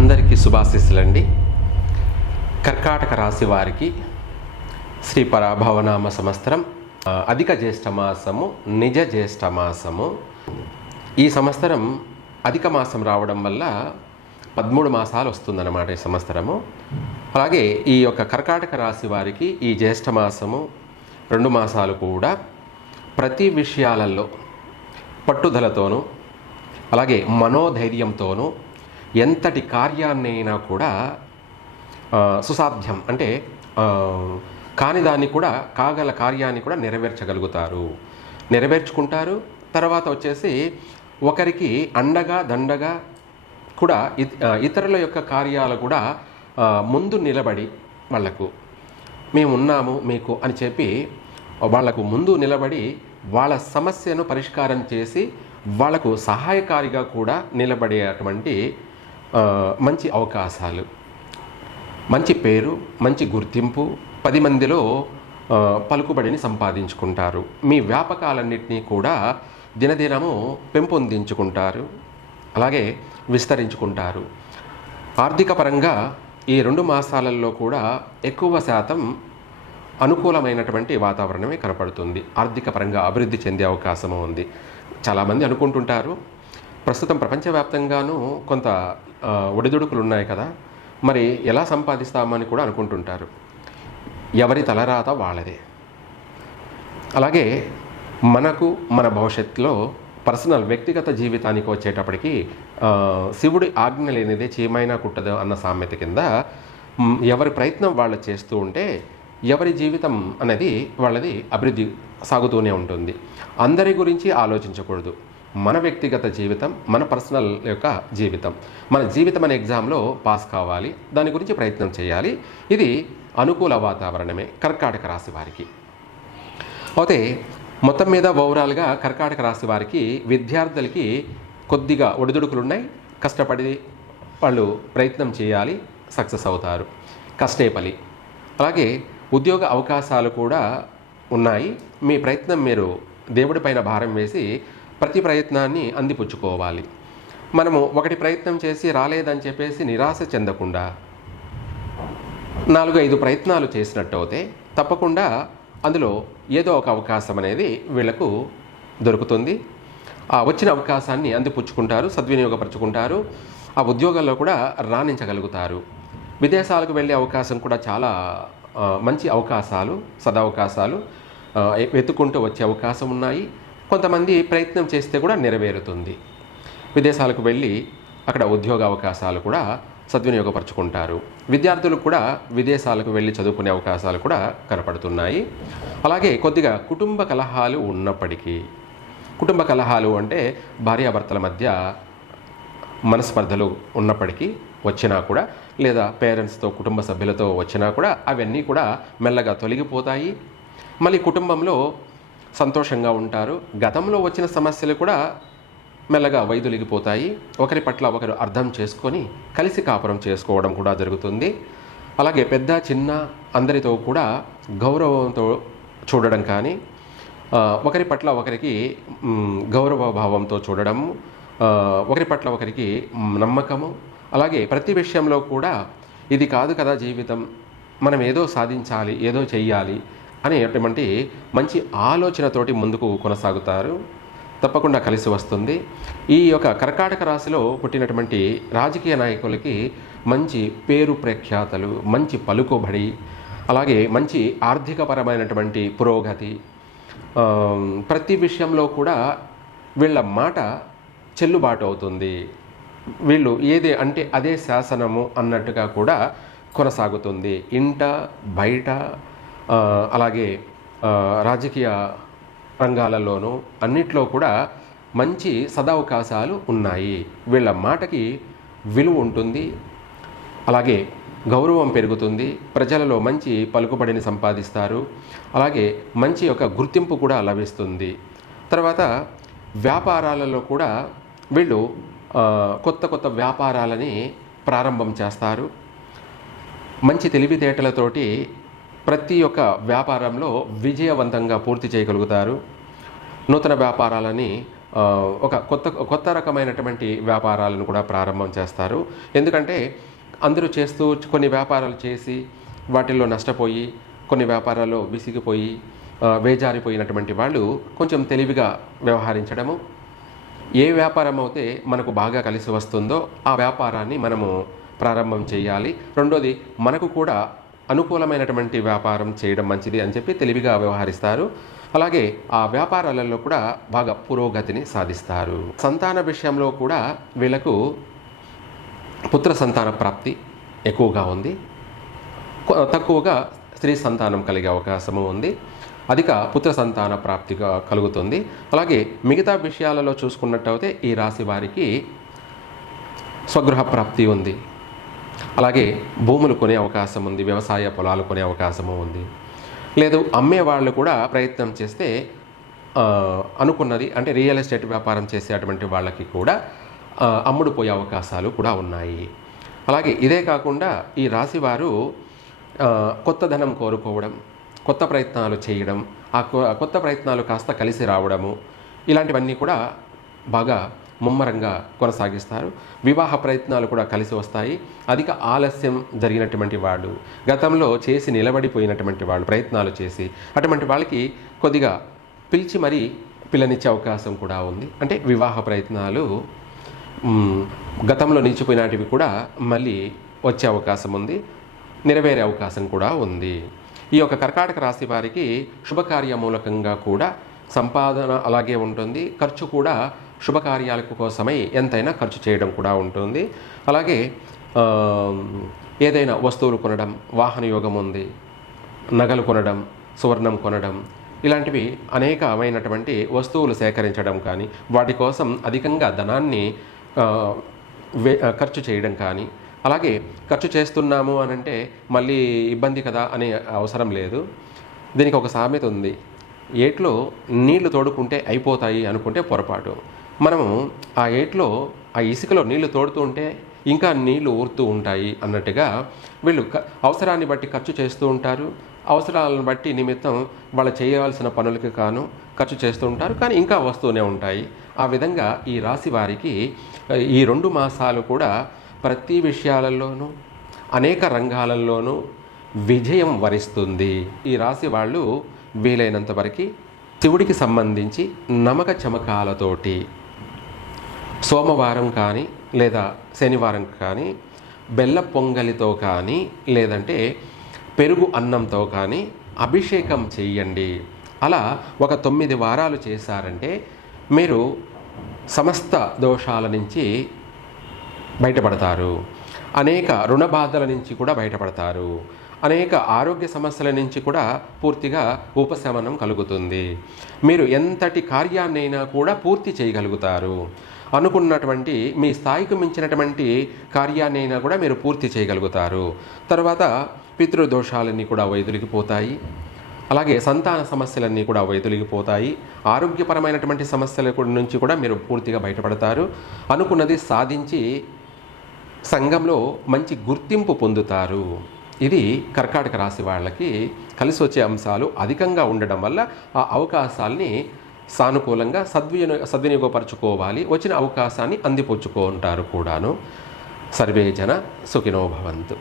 అందరికీ శుభాశీస్సులండి. కర్కాటక రాశి వారికి శ్రీ పరాభవనామ సంవత్సరం అధిక జ్యేష్ఠమాసము, నిజ జ్యేష్ఠమాసము. ఈ సంవత్సరం అధిక మాసం రావడం వల్ల 13 మాసాలు వస్తుందన్నమాట ఈ సంవత్సరము. అలాగే ఈ యొక్క కర్కాటక రాశి వారికి ఈ జ్యేష్ఠమాసము 2 మాసాలు కూడా ప్రతి విషయాలలో పట్టుదలతోనూ అలాగే మనోధైర్యంతోనూ ఎంతటి కార్యాన్నైనా కూడా సుసాధ్యం అంటే కాని దాన్ని కూడా కాగల కార్యాన్ని కూడా నెరవేర్చుకుంటారు. తర్వాత వచ్చేసి ఒకరికి అండగా దండగా కూడా ఇతరుల యొక్క కార్యాలు కూడా ముందు నిలబడి వాళ్లకు మేమున్నాము మీకు అని చెప్పి వాళ్లకు ముందు నిలబడి వాళ్ళ సమస్యను పరిష్కారం చేసి వాళ్లకు సహాయకారిగా కూడా నిలబడేటువంటి మంచి అవకాశాలు, మంచి పేరు, మంచి గుర్తింపు, 10 మందిలో పలుకుబడిని సంపాదించుకుంటారు. మీ వ్యాపకాలన్నింటినీ కూడా దినదినము పెంపొందించుకుంటారు, అలాగే విస్తరించుకుంటారు. ఆర్థిక పరంగా ఈ 2 మాసాలలో కూడా ఎక్కువ శాతం అనుకూలమైనటువంటి వాతావరణమే కనపడుతుంది. ఆర్థిక పరంగా అభివృద్ధి చెందే అవకాశము ఉంది. చాలామంది అనుకుంటుంటారు ప్రస్తుతం ప్రపంచవ్యాప్తంగానూ కొంత ఒడిదుడుకులు ఉన్నాయి కదా, మరి ఎలా సంపాదిస్తామని కూడా అనుకుంటుంటారు. ఎవరి తలరాత వాళ్ళదే. అలాగే మనకు మన భవిష్యత్తులో పర్సనల్ వ్యక్తిగత జీవితానికి వచ్చేటప్పటికి శివుడి ఆజ్ఞ లేనిదే చీమైనా కుట్టదు అన్న సామెత కింద ఎవరి ప్రయత్నం వాళ్ళు చేస్తూ ఉంటే ఎవరి జీవితం అనేది వాళ్ళది అభివృద్ధి సాగుతూనే ఉంటుంది. అందరి గురించి ఆలోచించకూడదు. మన వ్యక్తిగత జీవితం, మన పర్సనల్ యొక్క జీవితం, మన జీవితం అనే ఎగ్జామ్లో పాస్ కావాలి, దాని గురించి ప్రయత్నం చేయాలి. ఇది అనుకూల వాతావరణమే కర్కాటక రాశి వారికి. అయితే మొత్తం మీద ఓవరాల్గా కర్కాటక రాశి వారికి విద్యార్థులకి కొద్దిగా ఒడిదుడుకులు ఉన్నాయి. కష్టపడి వాళ్ళు ప్రయత్నం చేయాలి, సక్సెస్ అవుతారు. కష్టే ఫలి. అలాగే ఉద్యోగ అవకాశాలు కూడా ఉన్నాయి. మీ ప్రయత్నం మీరు దేవుడి పైన భారం వేసి ప్రతి ప్రయత్నాన్ని అందిపుచ్చుకోవాలి. మనము ఒకటి ప్రయత్నం చేసి రాలేదని చెప్పేసి నిరాశ చెందకుండా 4-5 ప్రయత్నాలు చేసినట్టు అయితే తప్పకుండా అందులో ఏదో ఒక అవకాశం అనేది వీళ్లకు దొరుకుతుంది. ఆ వచ్చిన అవకాశాన్ని అందిపుచ్చుకుంటారు, సద్వినియోగపరుచుకుంటారు. ఆ ఉద్యోగాల్లో కూడా రాణించగలుగుతారు. విదేశాలకు వెళ్ళే అవకాశం కూడా చాలా మంచి అవకాశాలు, సదవకాశాలు వెతుక్కుంటూ వచ్చే అవకాశం ఉన్నాయి. కొంతమంది ప్రయత్నం చేస్తే కూడా నెరవేరుతుంది. విదేశాలకు వెళ్ళి అక్కడ ఉద్యోగ అవకాశాలు కూడా సద్వినియోగపరుచుకుంటారు. విద్యార్థులకు కూడా విదేశాలకు వెళ్ళి చదువుకునే అవకాశాలు కూడా కనపడుతున్నాయి. అలాగే కొద్దిగా కుటుంబ కలహాలు ఉన్నప్పటికీ, కుటుంబ కలహాలు అంటే భార్యాభర్తల మధ్య మనస్పర్ధలు ఉన్నప్పటికీ వచ్చినా కూడా, లేదా పేరెంట్స్తో కుటుంబ సభ్యులతో వచ్చినా కూడా అవన్నీ కూడా మెల్లగా తొలగిపోతాయి. మళ్ళీ కుటుంబంలో సంతోషంగా ఉంటారు. గతంలో వచ్చిన సమస్యలు కూడా మెల్లగా వైదొలిగిపోతాయి. ఒకరి పట్ల ఒకరు అర్థం చేసుకొని కలిసి కాపురం చేసుకోవడం కూడా జరుగుతుంది. అలాగే పెద్ద చిన్న అందరితో కూడా గౌరవంతో చూడడం కానీ, ఒకరి పట్ల ఒకరికి గౌరవ భావంతో చూడడము, ఒకరి పట్ల ఒకరికి నమ్మకము, అలాగే ప్రతి విషయంలో కూడా ఇది కాదు కదా జీవితం, మనం ఏదో సాధించాలి, ఏదో చెయ్యాలి అనేటువంటి మంచి ఆలోచనతోటి ముందుకు కొనసాగుతారు. తప్పకుండా కలిసి వస్తుంది. ఈ యొక్క కర్కాటక రాశిలో పుట్టినటువంటి రాజకీయ నాయకులకి మంచి పేరు ప్రఖ్యాతలు, మంచి పలుకుబడి, అలాగే మంచి ఆర్థికపరమైనటువంటి పురోగతి, ప్రతి విషయంలో కూడా వీళ్ళ మాట చెల్లుబాటు అవుతుంది. వీళ్ళు ఏది అంటే అదే శాసనము అన్నట్టుగా కూడా కొనసాగుతుంది. ఇంట బయట అలాగే రాజకీయ రంగాలలోనూ అన్నిట్లో కూడా మంచి సదవకాశాలు ఉన్నాయి. వీళ్ళ మాటకి విలువ ఉంటుంది, అలాగే గౌరవం పెరుగుతుంది. ప్రజలలో మంచి పలుకుబడిని సంపాదిస్తారు. అలాగే మంచి ఒక గుర్తింపు కూడా లభిస్తుంది. తర్వాత వ్యాపారాలలో కూడా వీళ్ళు కొత్త కొత్త వ్యాపారాలని ప్రారంభం చేస్తారు. మంచి తెలివితేటలతోటి ప్రతి ఒక్క వ్యాపారంలో విజయవంతంగా పూర్తి చేయగలుగుతారు. నూతన వ్యాపారాలని ఒక కొత్త రకమైనటువంటి వ్యాపారాలను కూడా ప్రారంభం చేస్తారు. ఎందుకంటే అందరూ చేస్తూ కొన్ని వ్యాపారాలు చేసి వాటిల్లో నష్టపోయి, కొన్ని వ్యాపారాల్లో విసిగిపోయి వేజారిపోయినటువంటి వాళ్ళు కొంచెం తెలివిగా వ్యవహరించడము, ఏ వ్యాపారం అయితే మనకు బాగా కలిసి వస్తుందో ఆ వ్యాపారాన్ని మనము ప్రారంభం చేయాలి, రెండోది మనకు కూడా అనుకూలమైనటువంటి వ్యాపారం చేయడం మంచిది అని చెప్పి తెలివిగా వ్యవహరిస్తారు. అలాగే ఆ వ్యాపారాలలో కూడా బాగా పురోగతిని సాధిస్తారు. సంతాన విషయంలో కూడా వీళ్ళకు పుత్ర సంతాన ప్రాప్తి ఎక్కువగా ఉంది, తక్కువగా స్త్రీ సంతానం కలిగే అవకాశము ఉంది, అధిక పుత్ర సంతాన ప్రాప్తిగా కలుగుతుంది. అలాగే మిగతా విషయాలలో చూసుకున్నట్టయితే ఈ రాశి వారికి స్వగృహ ప్రాప్తి ఉంది, అలాగే భూములు కొనే అవకాశం ఉంది, వ్యవసాయ పొలాలు కొనే అవకాశము ఉంది. లేదు అమ్మే వాళ్ళు కూడా ప్రయత్నం చేస్తే అనుకున్నది అంటే రియల్ ఎస్టేట్ వ్యాపారం చేసేటువంటి వాళ్ళకి కూడా అమ్ముడుపోయే అవకాశాలు కూడా ఉన్నాయి. అలాగే ఇదే కాకుండా ఈ రాశి వారు కొత్త ధనం కోరుకోవడం, కొత్త ప్రయత్నాలు చేయడం, ఆ కొత్త ప్రయత్నాలు కాస్త కలిసి రావడము, ఇలాంటివన్నీ కూడా బాగా ముమ్మరంగా కొనసాగిస్తారు. వివాహ ప్రయత్నాలు కూడా కలిసి వస్తాయి. అధిక ఆలస్యం జరిగినటువంటి వాళ్ళు, గతంలో చేసి నిలబడిపోయినటువంటి వాళ్ళు ప్రయత్నాలు చేసి అటువంటి వాళ్ళకి కొద్దిగా పిలిచి మరీ పిల్లనిచ్చే అవకాశం కూడా ఉంది. అంటే వివాహ ప్రయత్నాలు గతంలో నిలిచిపోయినటివి కూడా మళ్ళీ వచ్చే అవకాశం ఉంది, నెరవేరే అవకాశం కూడా ఉంది. ఈ యొక్క కర్కాటక రాశి వారికి శుభకార్య మూలకంగా కూడా సంపాదన అలాగే ఉంటుంది, ఖర్చు కూడా శుభకార్యాల కోసమై ఎంతైనా ఖర్చు చేయడం కూడా ఉంటుంది. అలాగే ఏదైనా వస్తువులు కొనడం, వాహన యోగం ఉంది, నగలు కొనడం, సువర్ణం కొనడం, ఇలాంటివి అనేకమైనటువంటి వస్తువులు సేకరించడం కానీ, వాటి కోసం అధికంగా ధనాన్ని ఖర్చు చేయడం కానీ, అలాగే ఖర్చు చేస్తున్నాము అనంటే మళ్ళీ ఇబ్బంది కదా అనే అవసరం లేదు. దీనికి ఒక సామెత ఉంది, ఏట్లో నీళ్లు తోడుకుంటే అయిపోతాయి అనుకుంటే పొరపాటు. మనము ఆ ఏట్లో ఆ ఇసుకలో నీళ్లు తోడుతూ ఉంటే ఇంకా నీళ్లు ఊరుతూ ఉంటాయి అన్నట్టుగా వీళ్ళు అవసరాన్ని బట్టి ఖర్చు చేస్తూ ఉంటారు, అవసరాలను బట్టి నిమిత్తం వాళ్ళు చేయవలసిన పనులకి కాను ఖర్చు చేస్తూ ఉంటారు, కానీ ఇంకా వస్తూనే ఉంటాయి. ఆ విధంగా ఈ రాశి వారికి ఈ 2 మాసాలు కూడా ప్రతి విషయాలలోనూ అనేక రంగాలలోనూ విజయం వరిస్తుంది. ఈ రాశి వాళ్ళు వీలైనంత వరకు శివుడికి సంబంధించి నమక చమకాలతోటి సోమవారం కానీ లేదా శనివారం కానీ బెల్ల పొంగలితో కానీ లేదంటే పెరుగు అన్నంతో కానీ అభిషేకం చెయ్యండి. అలా ఒక 9 వారాలు చేశారంటే మీరు సమస్త దోషాల నుంచి బయటపడతారు, అనేక రుణ బాధల నుంచి కూడా బయటపడతారు, అనేక ఆరోగ్య సమస్యల నుంచి కూడా పూర్తిగా ఉపశమనం కలుగుతుంది. మీరు ఎంతటి కార్యాన్నైనా కూడా పూర్తి చేయగలుగుతారు. అనుకున్నటువంటి మీ స్థాయికి మించినటువంటి కార్యాన్నైనా కూడా మీరు పూర్తి చేయగలుగుతారు. తర్వాత పితృదోషాలన్నీ కూడా వైదొలిగిపోతాయి, అలాగే సంతాన సమస్యలన్నీ కూడా వైదొలిగిపోతాయి, ఆరోగ్యపరమైనటువంటి సమస్యల నుంచి కూడా మీరు పూర్తిగా బయటపడతారు. అనుకున్నది సాధించి సంఘంలో మంచి గుర్తింపు పొందుతారు. ఇది కర్కాటక రాశి వాళ్ళకి కలిసి వచ్చే అంశాలు అధికంగా ఉండడం వల్ల ఆ అవకాశాలని సానుకూలంగా సద్వినియోగపరచుకోవాలి, వచ్చిన అవకాశాన్ని అందిపుచ్చుకుంటారు కూడాను. సర్వే జన సుఖినో భవంతు.